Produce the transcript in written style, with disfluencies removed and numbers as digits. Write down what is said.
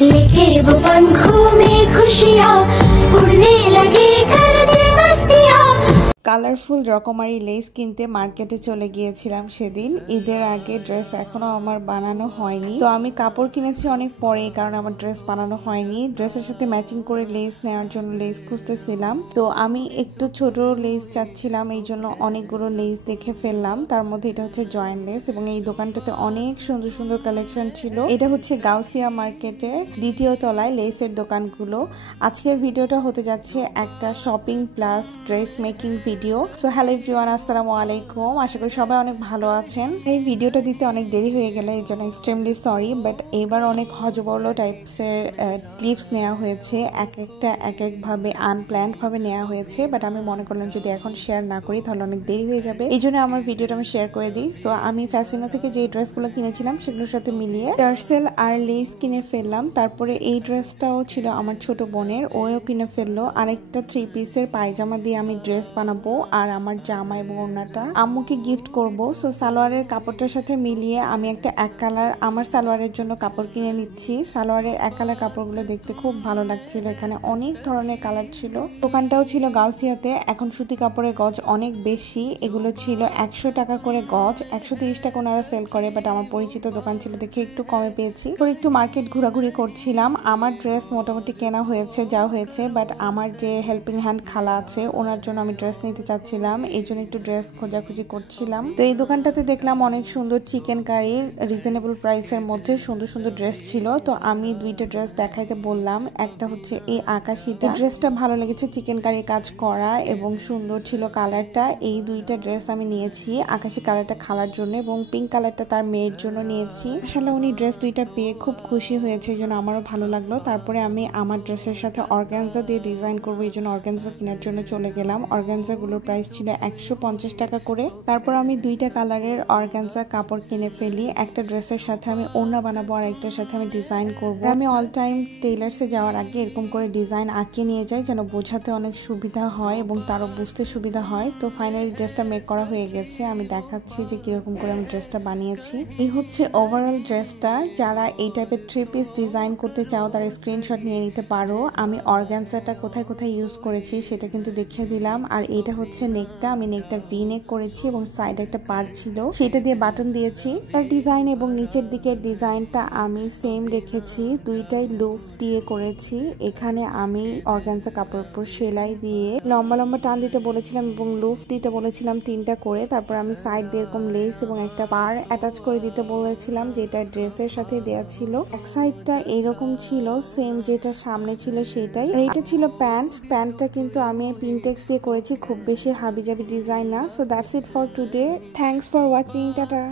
लेके वो पंखों में खुशियाँ उड़ने लगे कर दे मस्तियाँ। কালারফুল রকমারি লেস কিনতে মার্কেটে চলে গিয়েছিলাম সেদিন। ঈদের আগে ড্রেস এখনো আমার বানানো হয়নি, তো আমি কাপড় কিনেছি অনেক পরে, কারণ আমার ড্রেস বানানো হয়নি। ড্রেসের সাথে ম্যাচিং করে লেস নেওয়ার জন্য লেস খুঁজতেছিলাম, তো আমি একটু ছোট লেস চাচ্ছিলাম, এই জন্য অনেকগুলো লেস দেখে ফেললাম। তার মধ্যে এটা হচ্ছে জয়েন্ট লেস, এবং এই দোকানটাতে অনেক সুন্দর সুন্দর কালেকশন ছিল। এটা হচ্ছে গাউসিয়া মার্কেটের দ্বিতীয় তলায় লেসের দোকানগুলো। আজকের ভিডিওটা হতে যাচ্ছে একটা shopping plus dress making video. So hello everyone, আসসালামু আলাইকুম। আশা করি সবাই অনেক ভালো আছেন। এই ভিডিওটা দিতে অনেক দেরি হয়ে গেল, এই জন্য এক্সট্রিমলি সরি, বাট এবার অনেক হজবরল টাইপসের ক্লিপস নেওয়া হয়েছে, এক একটা এক একভাবে আনপ্ল্যান্ড ভাবে নেওয়া হয়েছে। বাট আমি মনে করলাম যদি এখন শেয়ার না করি তাহলে অনেক দেরি হয়ে যাবে, এই জন্য আমার ভিডিওটা আমি শেয়ার করে দিই। সো আমি ফ্যাশনো থেকে যে ড্রেসগুলো কিনেছিলাম সেগুলোর সাথে মিলিয়ে টার্সেল আর লেস কিনে ফেললাম। তারপরে এই ড্রেসটাও ছিল আমার ছোট বোনের, ওও কিনে ফেললো। আরেকটা 3 পিসের পায়জামা দিয়ে আমি ড্রেস বানাবো, আর আমার জামা এবং ওড়নাটা আম্মুকে গিফট করব। সো সালোয়ারের কাপড়টার সাথে মিলিয়ে আমি একটা এক কালার আমার সালোয়ারের জন্য কাপড় কিনে নিচ্ছি। সালোয়ারের এক কালার কাপড়গুলো দেখতে খুব ভালো লাগছিল, এখানে অনেক ধরনের কালার ছিল। দোকানটাও ছিল গাউসিয়াতে। এখন সুতি কাপড়ের গজ অনেক বেশি, এগুলো ছিল 100 টাকা করে গজ, 130 টাকা ওনারা সেল করে, বাট আমার পরিচিত দোকান ছিল দেখে একটু কমে পেয়েছি। তো একটু মার্কেট ঘোরাঘুরি করছিলাম। আমার ড্রেস মোটামুটি কেনা হয়েছে, যা হয়েছে, বাট আমার যে হেল্পিং হ্যান্ড খালা আছে ওনার জন্য আমি ড্রেস নিতে চাচ্ছিলাম, এই জন্য একটু ড্রেস খোঁজাখুঁজি করছিলাম। তো এই দোকানটাতে দেখলাম অনেক সুন্দর চিকেন কারির রিজনেবল প্রাইসের মধ্যে সুন্দর সুন্দর ড্রেস ছিল। তো আমি দুইটা ড্রেস দেখাইতে বললাম। একটা হচ্ছে এই আকাশিটা ড্রেসটা ভালো লেগেছে, চিকেন কারির কাজ করা এবং সুন্দর ছিল কালারটা। এই দুইটা ড্রেস আমি নিয়েছি, আকাশি কালারটা খালার জন্য এবং পিঙ্ক কালারটা তার মেয়ের জন্য নিয়েছি। আসলে উনি ড্রেস দুইটা পেয়ে খুব খুশি হয়েছে, এই জন্য আমারও ভালো লাগলো। তারপরে আমি আমার ড্রেসের সাথে অর্গানজা দিয়ে ডিজাইন করবো, এই জন্য অর্গানজা কেনার জন্য চলে গেলাম। অর্গানজা গুলোর প্রাইস ছিল 150 টাকা করে। তারপর আমি দুইটা কালারের অর্গানজা কাপড় কিনে ফেলি। একটা ড্রেসের সাথে আমি ওড়না বানাবো, আর একটার সাথে আমি ডিজাইন করব। আমি অল টাইম টেইলার্সে যাওয়ার আগে এরকম করে ডিজাইন আঁকিয়ে নিয়ে যাই, যেন বোঝাতে অনেক সুবিধা হয় এবং তারও বুঝতে সুবিধা হয়। তো ফাইনালি ড্রেসটা মেক করা হয়ে গেছে, আমি দেখাচ্ছি যে কিরকম করে আমি ড্রেসটা বানিয়েছি। এই হচ্ছে ওভারঅল ড্রেসটা। যারা এই টাইপের 3 পিস ডিজাইন করতে চাও তারা স্ক্রিনশট নিয়ে নিতে পারো। আমি অর্গানজাটা কোথায় কোথায় ইউজ করেছি সেটা কিন্তু দেখিয়ে দিলাম। আর এটা হচ্ছে নেকটা, আমি নেকটা ভি নেক করেছি এবং সাইডে একটা পার্ট ছিল সেটা দিয়ে বাটন দিয়েছি। তার ডিজাইন এবং নিচের দিকের ডিজাইনটা আমি সেম রেখেছি, দুইটাই লুফ দিয়ে করেছি। এখানে আমি অর্গানজা কাপড়ের উপর সেলাই দিয়ে লম্বা লম্বা টান দিতে বলেছিলাম এবং লুফ দিতে বলেছিলাম 3টা করে। তারপর আমি সাইড দিয়ে এরকম লেস এবং একটা পার অ্যাটাচ করে দিতে বলেছিলাম, যেটা ড্রেসের সাথে দেয়া ছিল। এক সাইডটা এইরকম ছিল সেম যেটা সামনে ছিল সেটাই। আর এটা ছিল প্যান্টটা কিন্তু আমি পিনটেক্স দিয়ে করেছি, খুব বেশি হাবিজাবি ডিজাইন না। So that's it for today, thanks for watching, tata.